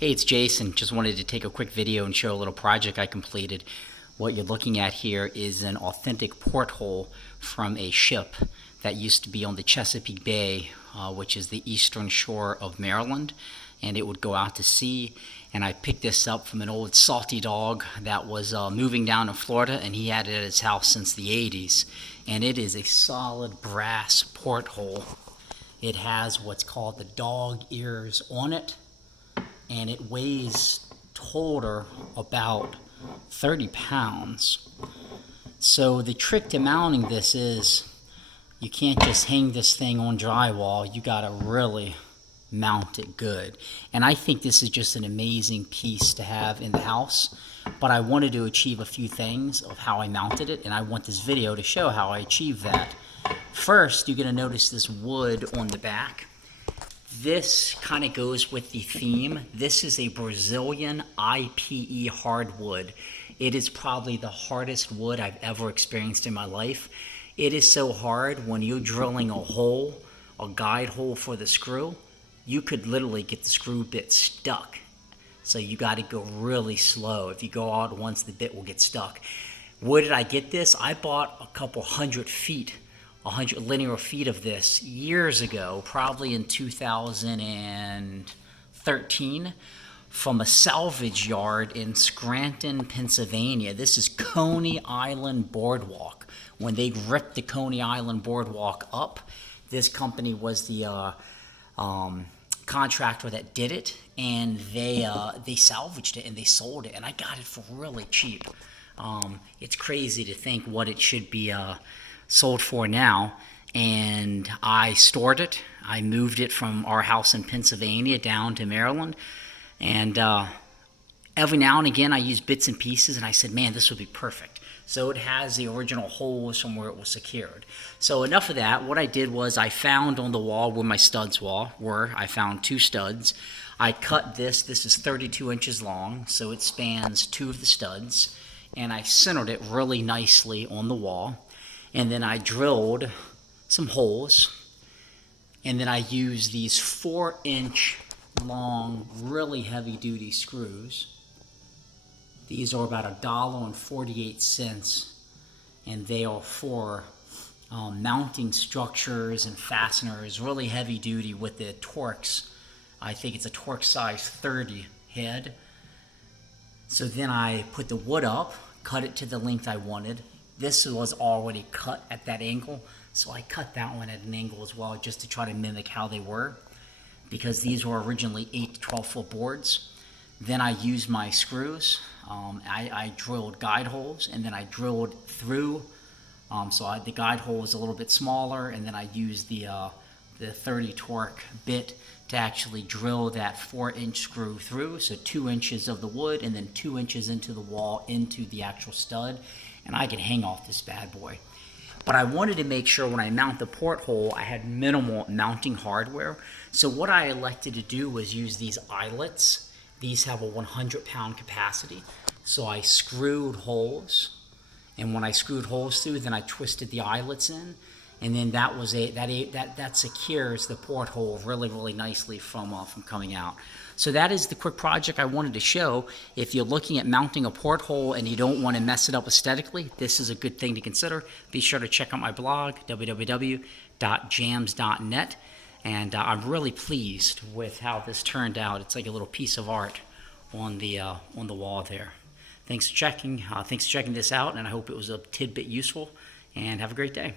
Hey, it's Jason. Just wanted to take a quick video and show a little project I completed. What you're looking at here is an authentic porthole from a ship that used to be on the Chesapeake Bay, which is the eastern shore of Maryland, and it would go out to sea. And I picked this up from an old salty dog that was moving down to Florida, and he had it at his house since the 80s. And it is a solid brass porthole. It has what's called the dog ears on it, and it weighs total about 30 pounds. So the trick to mounting this is you can't just hang this thing on drywall. You gotta really mount it good. And I think this is just an amazing piece to have in the house, but I wanted to achieve a few things of how I mounted it, and I want this video to show how I achieved that. First, you're gonna notice this wood on the back. This kind of goes with the theme. This is a Brazilian IPE hardwood. It is probably the hardest wood I've ever experienced in my life. It is so hard when you're drilling a hole, a guide hole for the screw, you could literally get the screw bit stuck. So you got to go really slow. If you go out once, the bit will get stuck. Where did I get this? I bought a couple 100 linear feet of this years ago, probably in 2013, from a salvage yard in Scranton, Pennsylvania. This is Coney Island Boardwalk. When they ripped the Coney Island Boardwalk up, this company was the contractor that did it, and they salvaged it and they sold it, and I got it for really cheap. It's crazy to think what it should be sold for now. And I stored it. I moved it from our house in Pennsylvania down to Maryland, and every now and again I use bits and pieces, and I said, man, this would be perfect. So it has the original holes from where it was secured. So enough of that. What I did was I found on the wall where my studs were, I found two studs. I cut this. This is 32 inches long, so it spans two of the studs, and I centered it really nicely on the wall. And then I drilled some holes, and then I used these 4-inch long, really heavy-duty screws. These are about $1.48, and they are for mounting structures and fasteners, really heavy-duty with the Torx. I think it's a Torx size 30 head. So then I put the wood up, cut it to the length I wanted. This was already cut at that angle, so I cut that one at an angle as well, just to try to mimic how they were, because these were originally 8 to 12 foot boards. Then I used my screws. I drilled guide holes, and then I drilled through. The guide hole was a little bit smaller, and then I used the 30 torque bit to actually drill that 4-inch screw through. So 2 inches of the wood, and then 2 inches into the wall, into the actual stud. And I could hang off this bad boy. But I wanted to make sure when I mount the porthole, I had minimal mounting hardware. So what I elected to do was use these eyelets. These have a 100-pound capacity. So I screwed holes, and when I screwed holes through, then I twisted the eyelets in, and then that secures the porthole really, really nicely from coming out. So that is the quick project I wanted to show. If you're looking at mounting a porthole and you don't want to mess it up aesthetically, this is a good thing to consider. Be sure to check out my blog, www.jams.net. And I'm really pleased with how this turned out. It's like a little piece of art on the wall there. Thanks for checking this out, and I hope it was a tidbit useful, and have a great day.